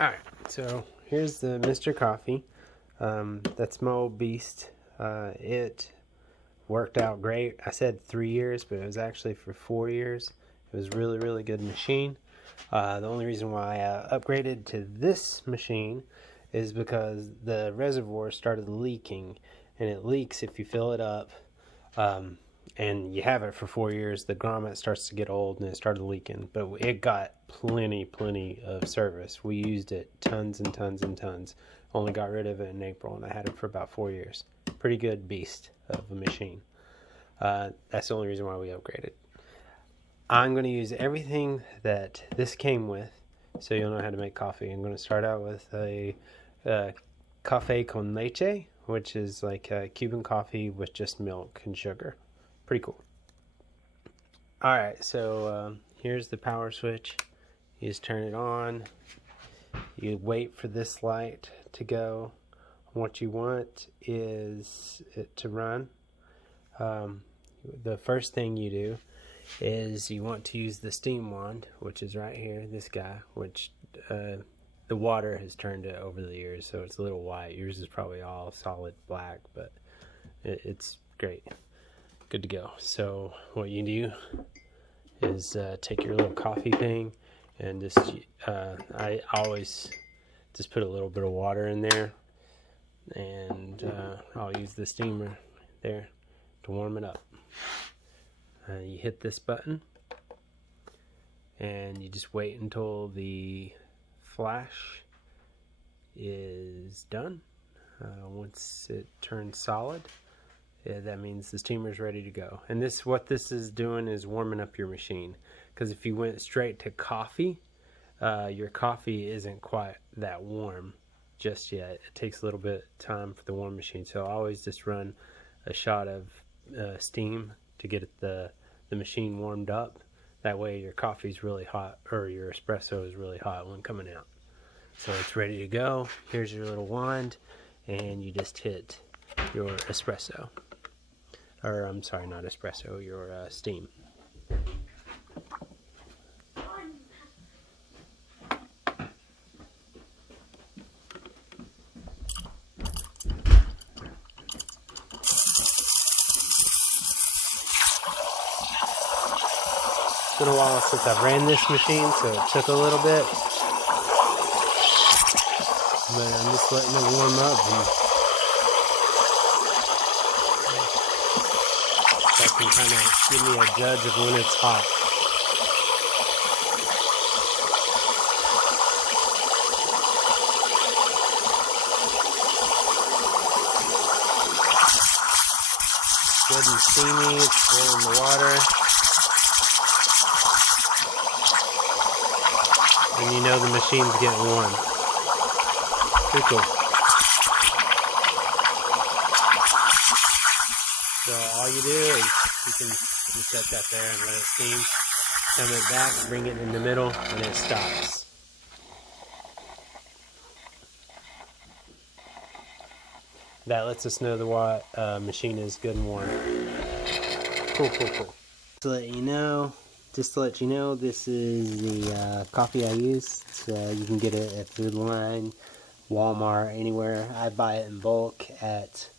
Alright, so here's the Mr. Coffee. That's my old beast. It worked out great. I said 3 years, but it was actually for 4 years. It was really, really good machine. The only reason why I upgraded to this machine is because the reservoir started leaking, and it leaks if you fill it up. And you have it for 4 years, the grommet starts to get old and it started leaking. But it got plenty of service. We used it tons and tons and tons. Only got rid of it in April, and I had it for about 4 years. Pretty good beast of a machine. That's the only reason why we upgraded. I'm going to use everything that this came with, so you'll know how to make coffee. I'm going to start out with a café con leche, which is like Cuban coffee with just milk and sugar. Pretty cool. Alright, so here's the power switch. You just turn it on. You wait for this light to go. What you want is it to run. The first thing you do is you want to use the steam wand, which is right here, this guy, which the water has turned it over the years, so it's a little white. Yours is probably all solid black, but it's great. Good to go. So what you do is take your little coffee thing and just I always just put a little bit of water in there, and I'll use the steamer there to warm it up. You hit this button and you just wait until the flash is done. Once it turns solid, that means the steamer is ready to go. And what this is doing is warming up your machine. Because if you went straight to coffee, your coffee isn't quite that warm just yet. It takes a little bit of time for the warm machine. So I always just run a shot of steam to get the machine warmed up. That way your coffee's really hot, or your espresso is really hot when coming out. So it's ready to go. Here's your little wand, and you just hit your espresso. Or I'm sorry, not espresso, your steam. It's been a while since I've ran this machine, so it took a little bit. But I'm just letting it warm up. That can kind of give me a judge of when it's hot. Good and steamy, it's boiling the water. And you know the machine's getting warm. Pretty cool. So all you do is you can just set that there and let it steam. Come it back, bring it in the middle, and it stops. That lets us know the machine is good and warm. Cool. Just to let you know, this is the coffee I use. You can get it at Food Line, Walmart, anywhere. I buy it in bulk at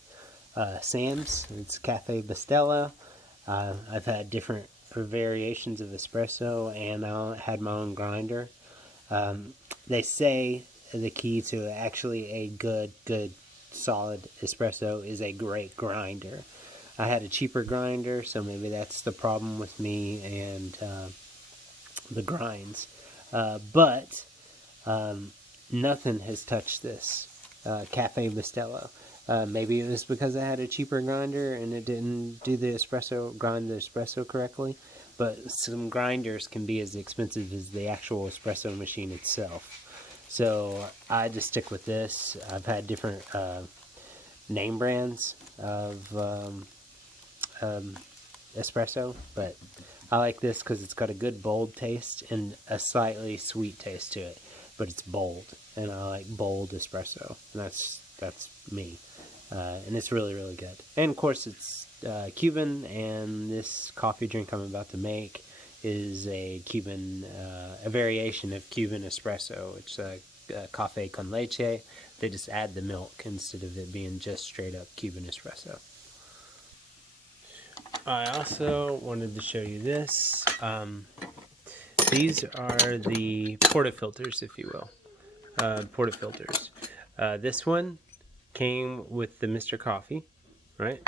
Sam's. It's Cafe Bustelo. I've had different variations of espresso, and I had my own grinder. They say the key to actually a good solid espresso is a great grinder. I had a cheaper grinder, so maybe that's the problem with me and the grinds. But nothing has touched this Cafe Bustelo. Maybe it was because I had a cheaper grinder and it didn't do the grind the espresso correctly. But some grinders can be as expensive as the actual espresso machine itself. So I just stick with this. I've had different name brands of espresso, but I like this because it's got a good bold taste and a slightly sweet taste to it, but it's bold, and I like bold espresso, and that's me. And it's really good. And of course it's Cuban, and this coffee drink I'm about to make is a Cuban, a variation of Cuban espresso, which cafe con leche. They just add the milk instead of it being just straight up Cuban espresso. I also wanted to show you this. These are the portafilters, if you will. Portafilters. This one came with the Mr. Coffee, right?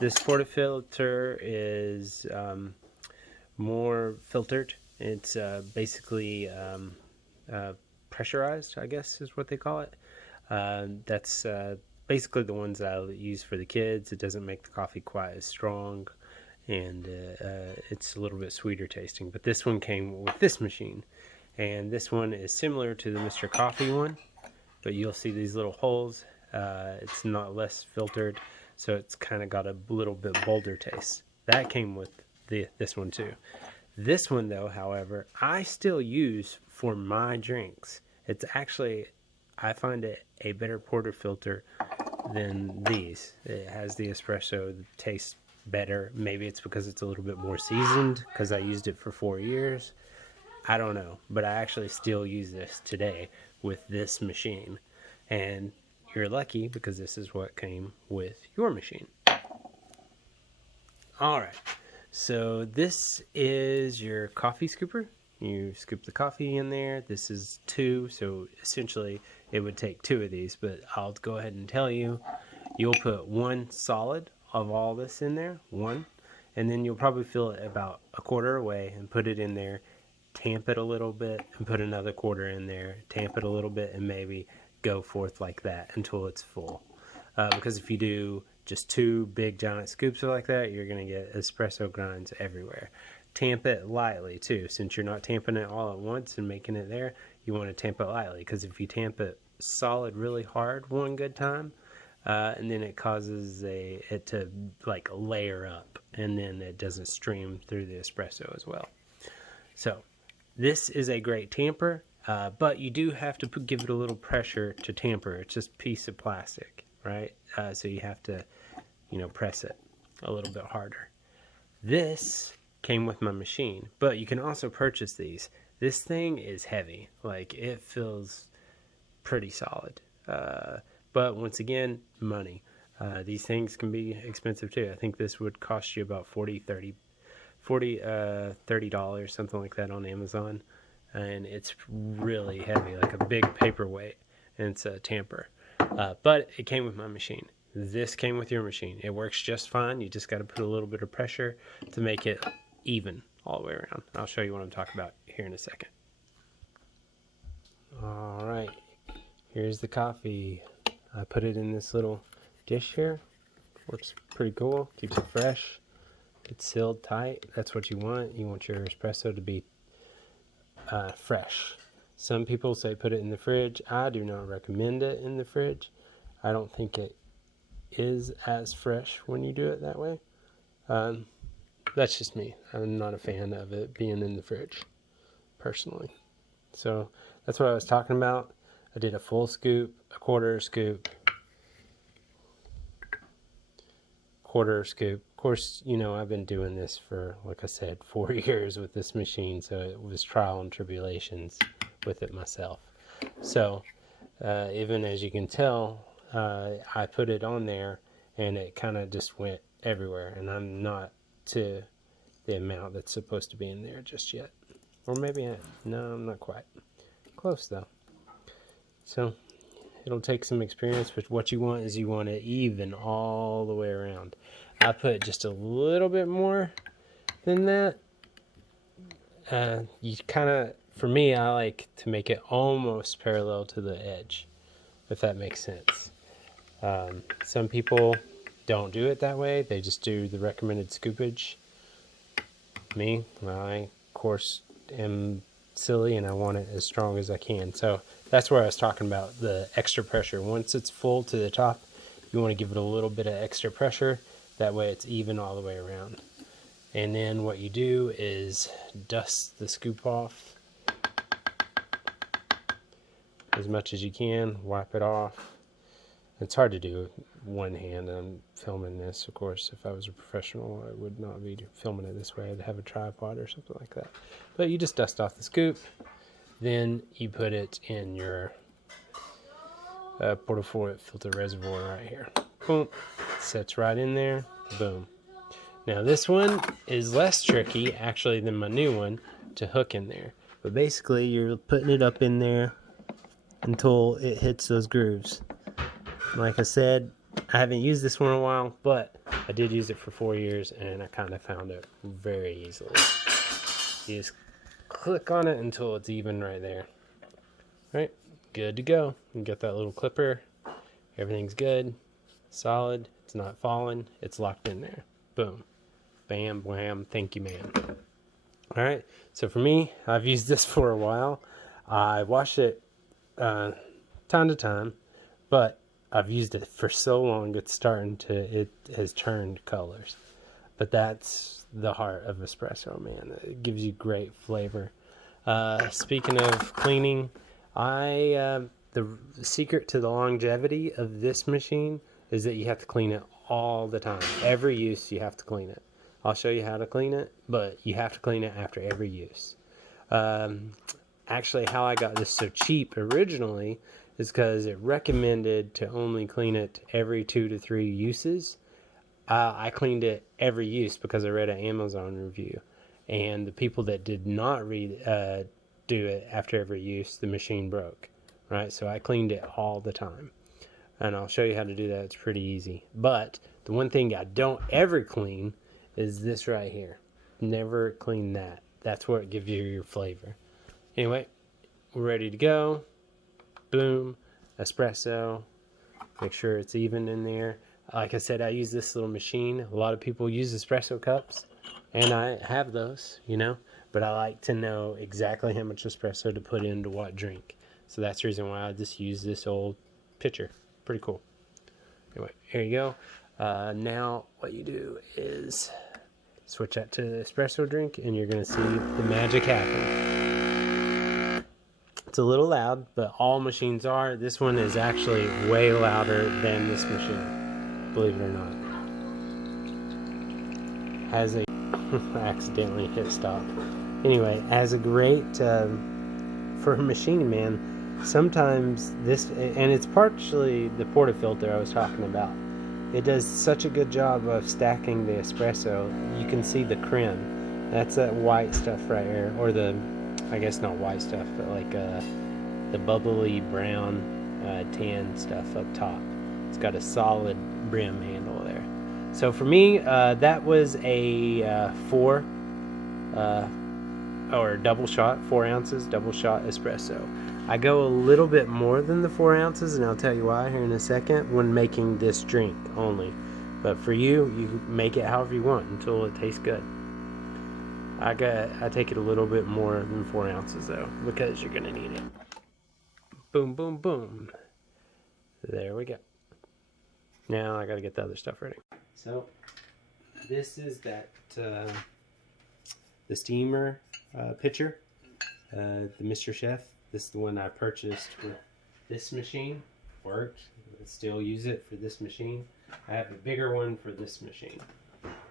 This portafilter is more filtered. It's basically pressurized, I guess is what they call it. That's basically the ones that I use for the kids. It doesn't make the coffee quite as strong, and it's a little bit sweeter tasting. But this one came with this machine, and this one is similar to the Mr. Coffee one, but you'll see these little holes. It's not less filtered, so it's kind of got a little bit bolder taste. That came with this one too. This one though, however, I still use for my drinks. It's actually, I find it a better portafilter than these. It has the espresso, the taste better. Maybe it's because it's a little bit more seasoned, because I used it for 4 years. I don't know, but I actually still use this today with this machine. And you're lucky because this is what came with your machine. Alright, so this is your coffee scooper. You scoop the coffee in there. This is 2, so essentially it would take 2 of these, but I'll go ahead and tell you, you'll put 1 solid of all this in there, 1, and then you'll probably fill it about a quarter away and put it in there, tamp it a little bit, and put another quarter in there, tamp it a little bit, and maybe go forth like that until it's full. Because if you do just 2 big giant scoops like that, you're going to get espresso grinds everywhere. Tamp it lightly too. Since you're not tamping it all at once and making it there, you want to tamp it lightly, because if you tamp it solid really hard one good time, and then it causes it to like layer up, and then it doesn't stream through the espresso as well. So this is a great tamper, but you do have to give it a little pressure to tamper. It's just a piece of plastic, right? So you have to, press it a little bit harder. This came with my machine, but you can also purchase these. This thing is heavy. Like, it feels pretty solid. But once again, money. These things can be expensive too. I think this would cost you about $30, something like that on Amazon. And it's really heavy, like a big paperweight, and it's a tamper. But it came with my machine. This came with your machine. It works just fine. You just got to put a little bit of pressure to make it even all the way around. I'll show you what I'm talking about here in a second. Alright, here's the coffee. I put it in this little dish here. Works pretty cool. Keeps it fresh. It's sealed tight. That's what you want. You want your espresso to be fresh. Some people say put it in the fridge. I do not recommend it in the fridge. I don't think it is as fresh when you do it that way. That's just me. I'm not a fan of it being in the fridge, personally. So that's what I was talking about. I did a full scoop, a quarter scoop, quarter scoop. Of course, I've been doing this for, like I said, 4 years with this machine, so it was trial and tribulations with it myself. So even as you can tell, I put it on there and it kind of just went everywhere, and I'm not to the amount that's supposed to be in there just yet. Or maybe no, I'm not quite. Close though. So it'll take some experience, but what you want is you want it even all the way around. I put just a little bit more than that. You kind of, for me, I like to make it almost parallel to the edge, if that makes sense. Some people don't do it that way. They just do the recommended scoopage. Me, I, of course, am silly, and I want it as strong as I can. So that's where I was talking about the extra pressure. Once it's full to the top, you want to give it a little bit of extra pressure. That way it's even all the way around. And then what you do is dust the scoop off as much as you can. Wipe it off. It's hard to do with one hand. I'm filming this, of course. If I was a professional, I would not be filming it this way. I'd have a tripod or something like that. But you just dust off the scoop, Then you put it in your portafilter filter reservoir right here. Boom. Sets right in there. Boom. Now this one is less tricky actually than my new one to hook in there. But basically you're putting it up in there until it hits those grooves. Like I said, I haven't used this one in a while, but I did use it for 4 years and I kind of found it very easily. You just click on it until it's even right there. Right, good to go. You get that little clipper. Everything's good, solid. It's not falling. It's locked in there. Boom, bam, wham. Thank you, man. All right. So for me, I've used this for a while. I wash it time to time, but I've used it for so long it has turned colors. But that's the heart of espresso, man. It gives you great flavor. Speaking of cleaning, the secret to the longevity of this machine is that you have to clean it all the time. Every use you have to clean it. I'll show you how to clean it, but you have to clean it after every use. Actually, how I got this so cheap originally is because it recommended to only clean it every 2 to 3 uses. I cleaned it every use because I read an Amazon review, and the people that did not do it after every use, the machine broke, right? So I cleaned it all the time, and I'll show you how to do that. It's pretty easy. But the one thing I don't ever clean is this right here. Never clean that. That's where it gives you your flavor. Anyway, we're ready to go. Boom, espresso. Make sure it's even in there. Like I said, I use this little machine. A lot of people use espresso cups, and I have those, you know, but I like to know exactly how much espresso to put into what drink. So that's the reason why I just use this old pitcher. Pretty cool. Anyway, here you go. Now what you do is switch that to the espresso drink, and you're going to see the magic happen. It's a little loud, but all machines are. This one is actually way louder than this machine, believe it or not. Has a I accidentally hit stop. Anyway, has a great for a machine, man. Sometimes this, and it's partially the portafilter I was talking about. It does such a good job of stacking the espresso. You can see the creme. That's that white stuff right here, or the, I guess not white stuff, but like the bubbly brown tan stuff up top. It's got a solid brim handle there. So for me, that was a 4 or double shot, 4 ounces, double shot espresso. I go a little bit more than the 4 ounces, and I'll tell you why here in a second, when making this drink only. But for you, you make it however you want until it tastes good. I take it a little bit more than 4 ounces though, because you're gonna need it. Boom, boom, boom. There we go. Now I gotta get the other stuff ready. So this is that the steamer pitcher, the Mr. Chef. This is the one I purchased for this machine. Worked. I still use it for this machine. I have a bigger one for this machine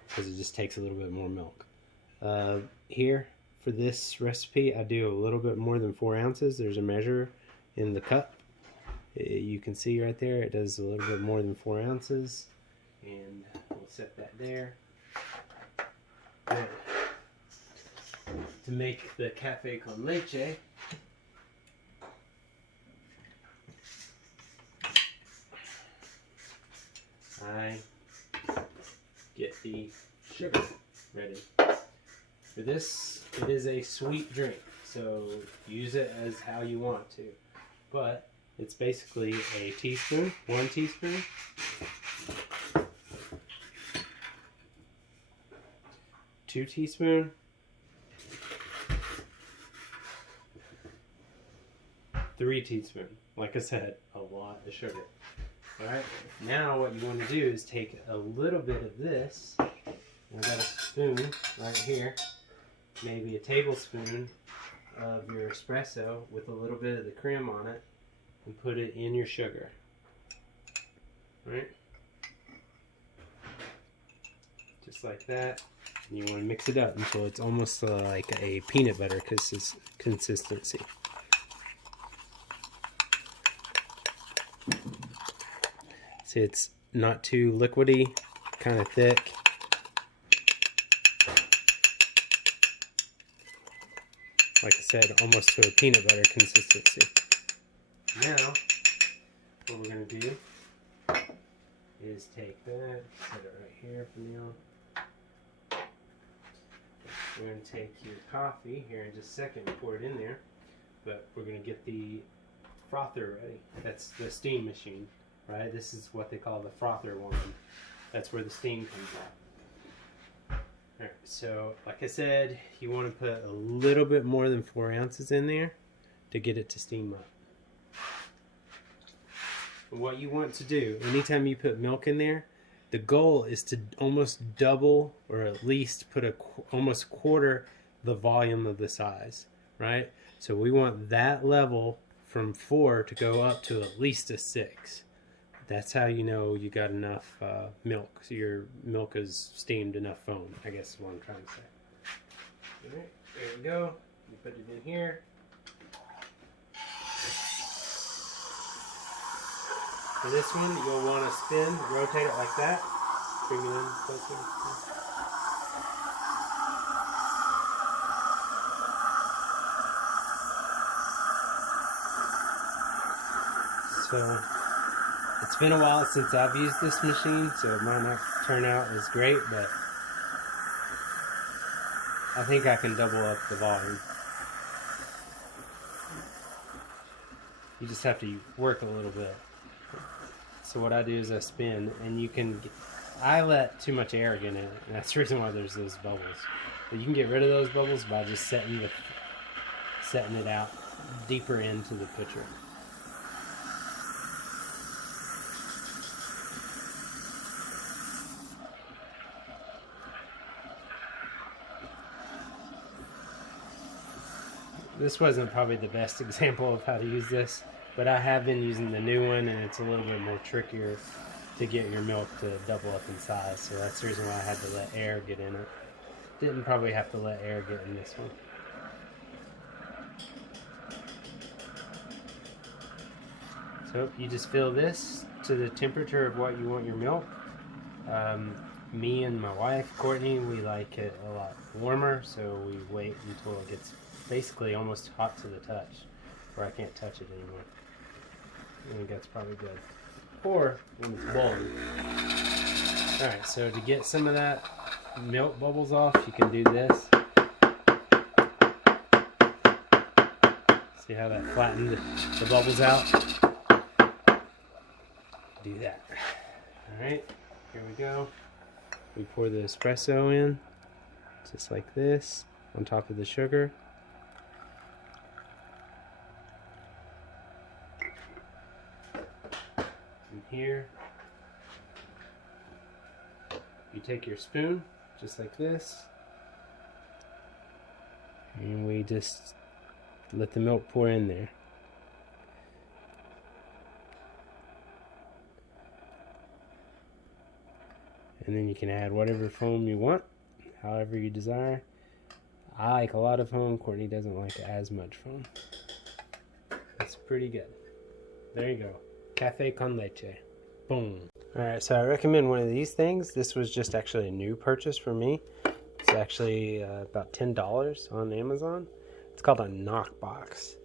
because it just takes a little bit more milk. Here for this recipe, I do a little bit more than 4 ounces. There's a measure in the cup. You can see right there, it does a little bit more than 4 ounces. And we'll set that there. Good. To make the cafe con leche, I get the sugar ready. For this, it is a sweet drink, so use it as how you want to. But it's basically a teaspoon, 1 teaspoon, 2 teaspoons, 3 teaspoons. Like I said, a lot of sugar. Alright, now what you want to do is take a little bit of this. I've got a spoon right here, maybe a tablespoon of your espresso with a little bit of the cream on it, and put it in your sugar. Right? Just like that. And you want to mix it up until it's almost like a peanut butter consistency. See, it's not too liquidy, kind of thick. Like I said, almost to a peanut butter consistency. Now, what we're going to do is take that, set it right here for now. We're going to take your coffee here in just a second and pour it in there. But we're going to get the frother ready. That's the steam machine, right? This is what they call the frother one. That's where the steam comes out. Alright, so like I said, you want to put a little bit more than 4 ounces in there to get it to steam up. What you want to do, anytime you put milk in there, the goal is to almost double, or at least put almost quarter the volume of the size, right? So we want that level from 4 to go up to at least a 6. That's how you know you got enough milk. So your milk is steamed enough foam, I guess is what I'm trying to say. Alright, there we go. You put it in here. For this one, you'll want to spin, rotate it like that. Bring it in closer. So, it's been a while since I've used this machine, so it might not turn out as great, but I think I can double up the volume. You just have to work a little bit. So what I do is I spin, and you can, I let too much air get in it, and that's the reason why there's those bubbles. But you can get rid of those bubbles by just setting it out deeper into the pitcher. This wasn't probably the best example of how to use this, but I have been using the new one, and it's a little bit more trickier to get your milk to double up in size. So that's the reason why I had to let air get in it. Didn't probably have to let air get in this one. So you just fill this to the temperature of what you want your milk. Me and my wife, Courtney, we like it a lot warmer, so we wait until it gets basically almost hot to the touch, where I can't touch it anymore. I think that's probably good. Or when it's boiling. Alright, so to get some of that milk bubbles off, you can do this. See how that flattened the bubbles out? Do that. Alright, here we go. We pour the espresso in, just like this, on top of the sugar. And here, you take your spoon, just like this, and we just let the milk pour in there. And then you can add whatever foam you want, however you desire. I like a lot of foam. Courtney doesn't like as much foam. That's pretty good. There you go. Cafe con leche. Boom. Alright, so I recommend one of these things. This was just actually a new purchase for me. It's actually about $10 on Amazon. It's called a knock box.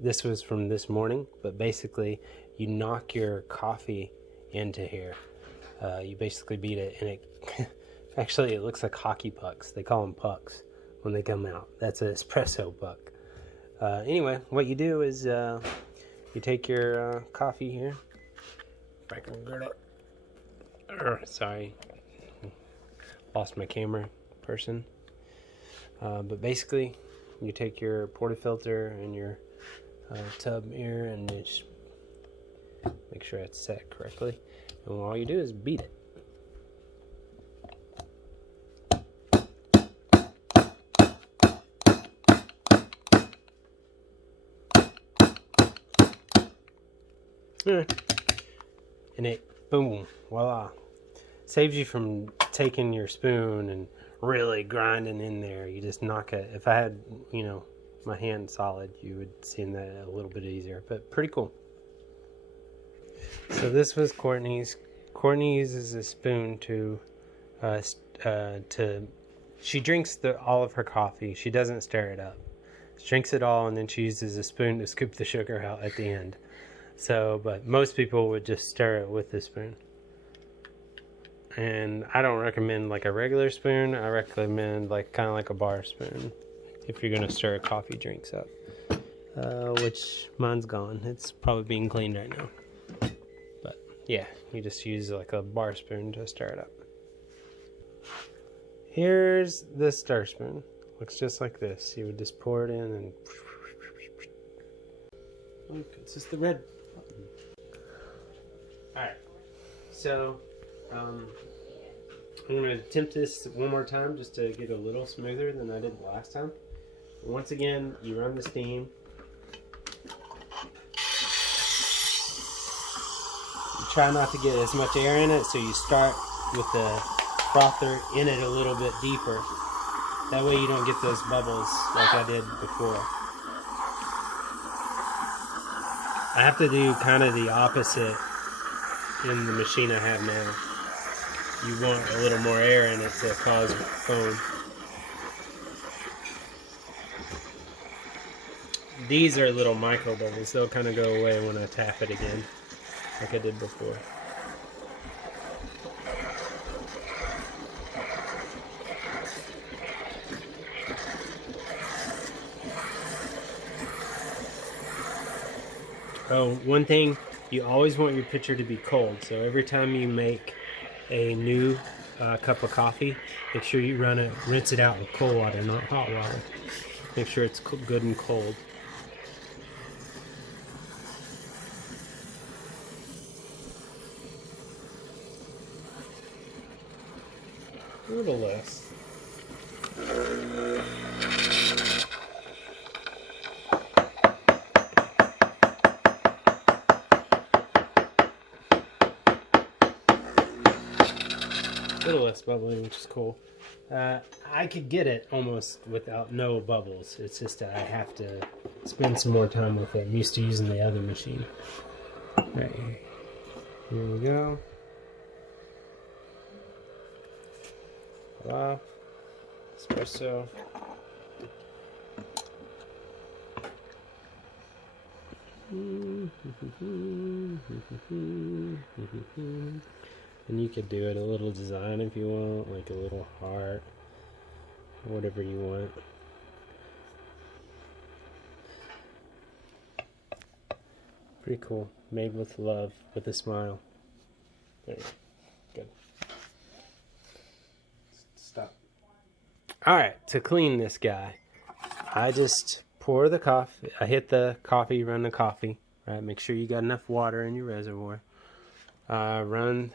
This was from this morning, but basically you knock your coffee into here. You basically beat it, and it actually it looks like hockey pucks. They call them pucks when they come out. That's an espresso puck. Anyway, what you do is you take your coffee here. If I can get it. Sorry, lost my camera person. But basically, you take your portafilter and your tub here, and just make sure it's set correctly. And all you do is beat it. And it, boom, voila. Saves you from taking your spoon and really grinding in there. You just knock it. If I had, my hand solid, you would see that a little bit easier. But pretty cool. So this was Courtney's. Courtney uses a spoon to she drinks all of her coffee. She doesn't stir it up. She drinks it all, and then she uses a spoon to scoop the sugar out at the end. So, but most people would just stir it with the spoon. And I don't recommend like a regular spoon. I recommend like kind of like a bar spoon if you're gonna stir coffee drinks up. Which mine's gone. It's probably being cleaned right now. But yeah, you just use like a bar spoon to stir it up. Here's the stir spoon. Looks just like this. You would just pour it in and look, it's just the red button. Alright, so I'm going to attempt this one more time just to get a little smoother than I did the last time. Once again, you run the steam. You try not to get as much air in it, so you start with the frother in it a little bit deeper. That way you don't get those bubbles like I did before. I have to do kind of the opposite in the machine I have now. You want a little more air in it to cause foam. These are little micro bubbles. They'll kind of go away when I tap it again, like I did before. Oh, one thing, you always want your pitcher to be cold. So every time you make a new cup of coffee, make sure you rinse it out with cold water, not hot water. Make sure it's good and cold. A little less. A little less bubbling, which is cool. I could get it almost without no bubbles. It's just that I have to spend some more time with it. I'm used to using the other machine. Right, here we go. Voila. Espresso. And you could do it a little design if you want, like a little heart, whatever you want. Pretty cool. Made with love, with a smile. There you go. Good. Stop. Alright, to clean this guy, I just pour the coffee. I hit the coffee, run the coffee. Right, make sure you got enough water in your reservoir. Run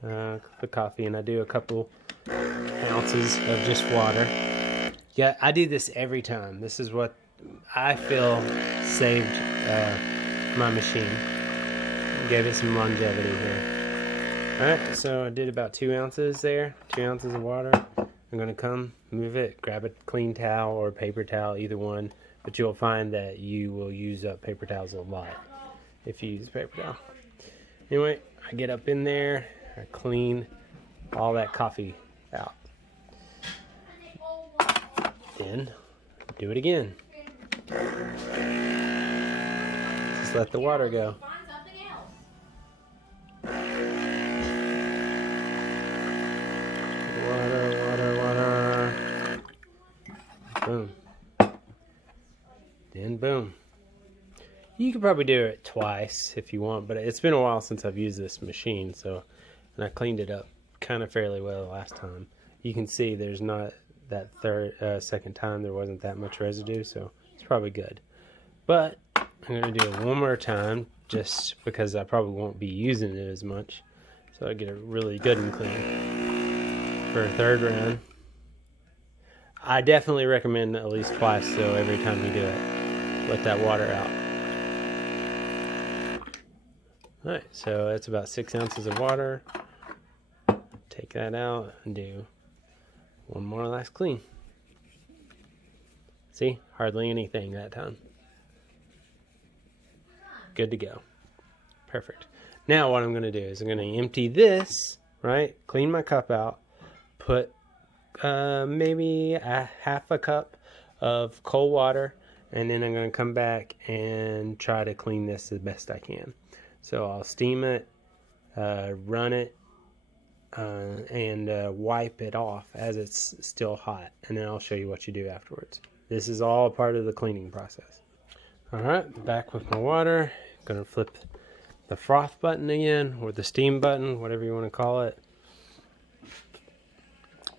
the coffee, and I do a couple ounces of just water. Yeah, I do this every time. This is what I feel saved my machine. Gave it some longevity here. Alright, so I did about 2 ounces there. 2 ounces of water. I'm going to come, move it, grab a clean towel or a paper towel, either one. But you'll find that you will use up paper towels a lot if you use a paper towel. Anyway, I get up in there, I clean all that coffee out. Then, do it again. Just let the water go. Water. Boom. Then boom. You could probably do it twice if you want, but it's been a while since I've used this machine, and I cleaned it up kind of fairly well last time. You can see there's not that second time there wasn't that much residue, so it's probably good. But I'm going to do it one more time just because I probably won't be using it as much, so I get it really good and clean for a third round. I definitely recommend at least twice, though, every time you do it. Let that water out. Alright, so that's about 6 ounces of water. Take that out and do one more last clean. See? Hardly anything that time. Good to go. Perfect. Now what I'm going to do is I'm going to empty this, right? Clean my cup out. Put maybe a half a cup of cold water. And then I'm going to come back and try to clean this the best I can. So I'll steam it, run it, and wipe it off as it's still hot. And then I'll show you what you do afterwards. This is all part of the cleaning process. Alright, back with my water. Going to flip the froth button again, or the steam button, whatever you want to call it.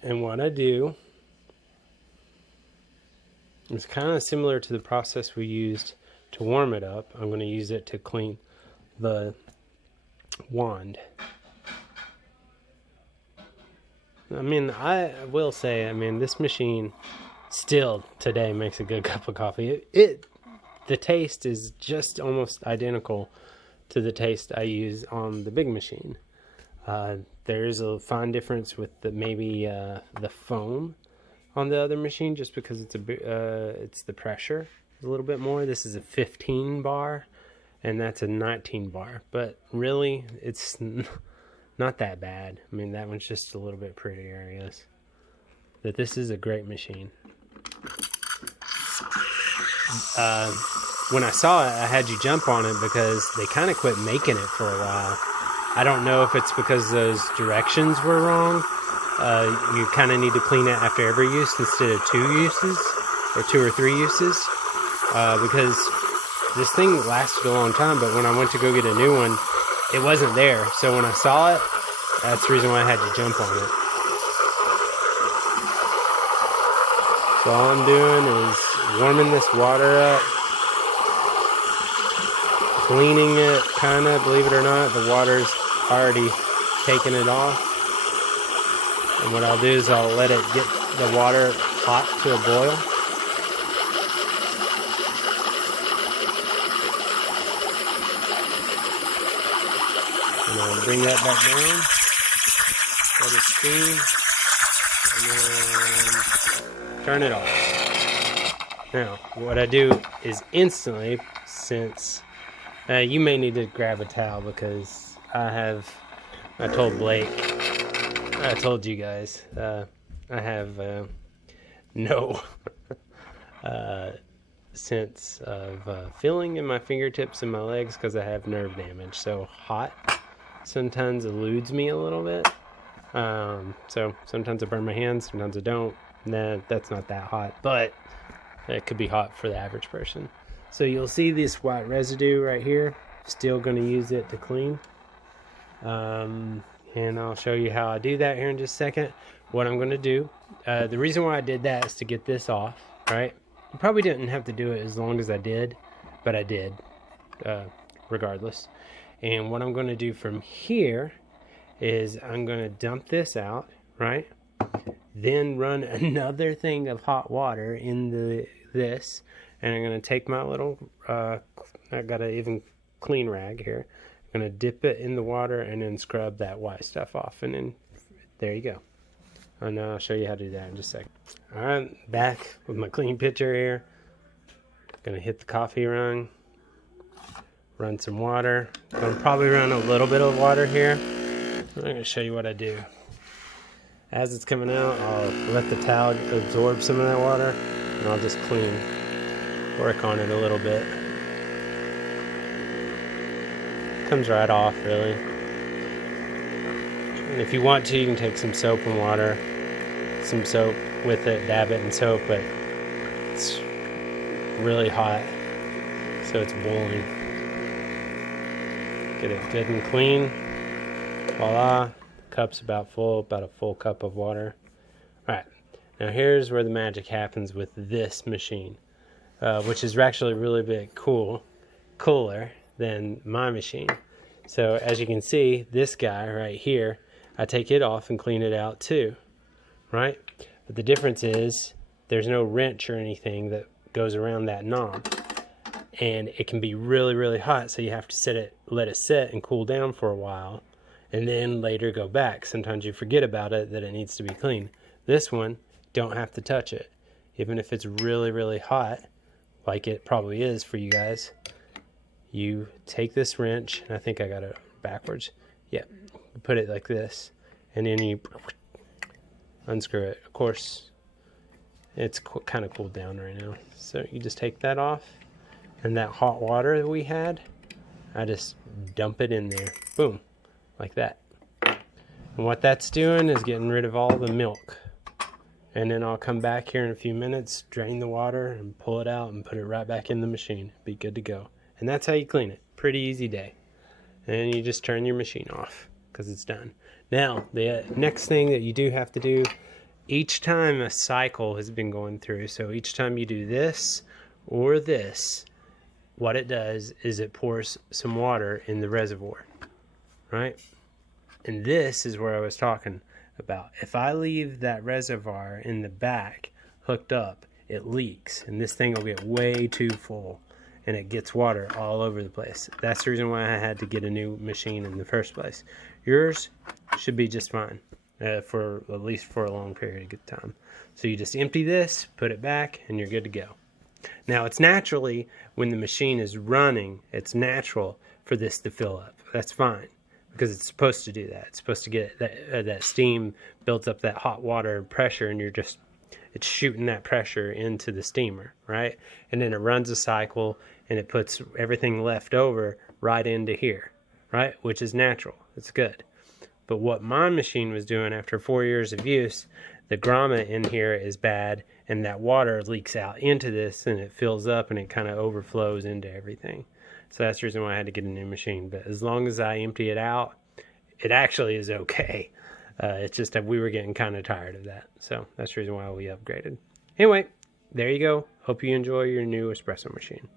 And what I do is kind of similar to the process we used to warm it up. I'm going to use it to clean the wand. I mean, I will say, I mean, this machine still today makes a good cup of coffee. The taste is just almost identical to the taste I use on the big machine. There is a fine difference with maybe the foam on the other machine, just because it's the pressure is a little bit more. This is a 15 bar, and that's a 19 bar. But really, it's not that bad. I mean, that one's just a little bit prettier, I guess. But this is a great machine. When I saw it, I had you jump on it because they kind of quit making it for a while. I don't know if it's because those directions were wrong. You kind of need to clean it after every use instead of 2 uses, or 2 or 3 uses, because this thing lasted a long time, but when I went to go get a new one, it wasn't there. So when I saw it, that's the reason why I had to jump on it. So all I'm doing is warming this water up, cleaning it, kind of, believe it or not. The water's already taken it off. And what I'll do is I'll let it get the water hot to a boil. And I'll bring that back down, let it steam, and then turn it off. Now, what I do is instantly, since you may need to grab a towel, because I told Blake, I told you guys, I have no sense of feeling in my fingertips and my legs because I have nerve damage. So hot sometimes eludes me a little bit. So sometimes I burn my hands, sometimes I don't. Nah, that's not that hot, but it could be hot for the average person. So you'll see this white residue right here. Still going to use it to clean. And I'll show you how I do that here in just a second. What I'm going to do, the reason why I did that is to get this off, right? You probably didn't have to do it as long as I did, but I did, regardless. And what I'm going to do from here is I'm going to dump this out, right? Then run another thing of hot water in this, and I'm going to take my little, I got an even clean rag here. I'm going to dip it in the water and then scrub that white stuff off, and then there you go. And I'll show you how to do that in just a second. Alright, back with my clean pitcher here. Going to hit the coffee run some water. Going to probably run a little bit of water here. I'm going to show you what I do. As it's coming out, I'll let the towel absorb some of that water, and I'll just work on it a little bit. Comes right off, really. And if you want to, you can take some soap and water, some soap with it, dab it in soap, but it's really hot, so it's boiling. Get it good and clean. Voila. Cup's about full, about a full cup of water. Alright, now here's where the magic happens with this machine, which is actually really bit cooler than my machine. So as you can see, this guy right here, I take it off and clean it out too, right? But the difference is there's no wrench or anything that goes around that knob, and it can be really, really hot, so you have to let it sit and cool down for a while, and then later go back. Sometimes you forget about it, that it needs to be clean. This one, don't have to touch it. Even if it's really, really hot, like it probably is for you guys, you take this wrench, and I think I got it backwards. Yeah, you put it like this, and then you unscrew it. Of course, it's kind of cooled down right now. So you just take that off, and that hot water that we had, I just dump it in there. Boom, like that. And what that's doing is getting rid of all the milk. And then I'll come back here in a few minutes, drain the water, and pull it out and put it right back in the machine. Be good to go. And that's how you clean it. Pretty easy day. And you just turn your machine off because it's done. Now, the next thing that you do have to do, each time a cycle has been going through, so each time you do this or this, what it does is it pours some water in the reservoir, right? And this is where I was talking about. If I leave that reservoir in the back hooked up, it leaks, and this thing will get way too full, and it gets water all over the place. That's the reason why I had to get a new machine in the first place. Yours should be just fine, for at least for a long period of time. So you just empty this, put it back, and you're good to go. Now, it's naturally, when the machine is running, it's natural for this to fill up. That's fine, because it's supposed to do that. It's supposed to get that steam builds up that hot water and pressure, and it's shooting that pressure into the steamer, right? And then it runs a cycle, and it puts everything left over right into here, right? Which is natural. It's good. But what my machine was doing after 4 years of use, the grommet in here is bad, and that water leaks out into this, and it fills up, and it kind of overflows into everything. So that's the reason why I had to get a new machine. But as long as I empty it out, it actually is okay. It's just that we were getting kind of tired of that. So that's the reason why we upgraded. Anyway, there you go. Hope you enjoy your new espresso machine.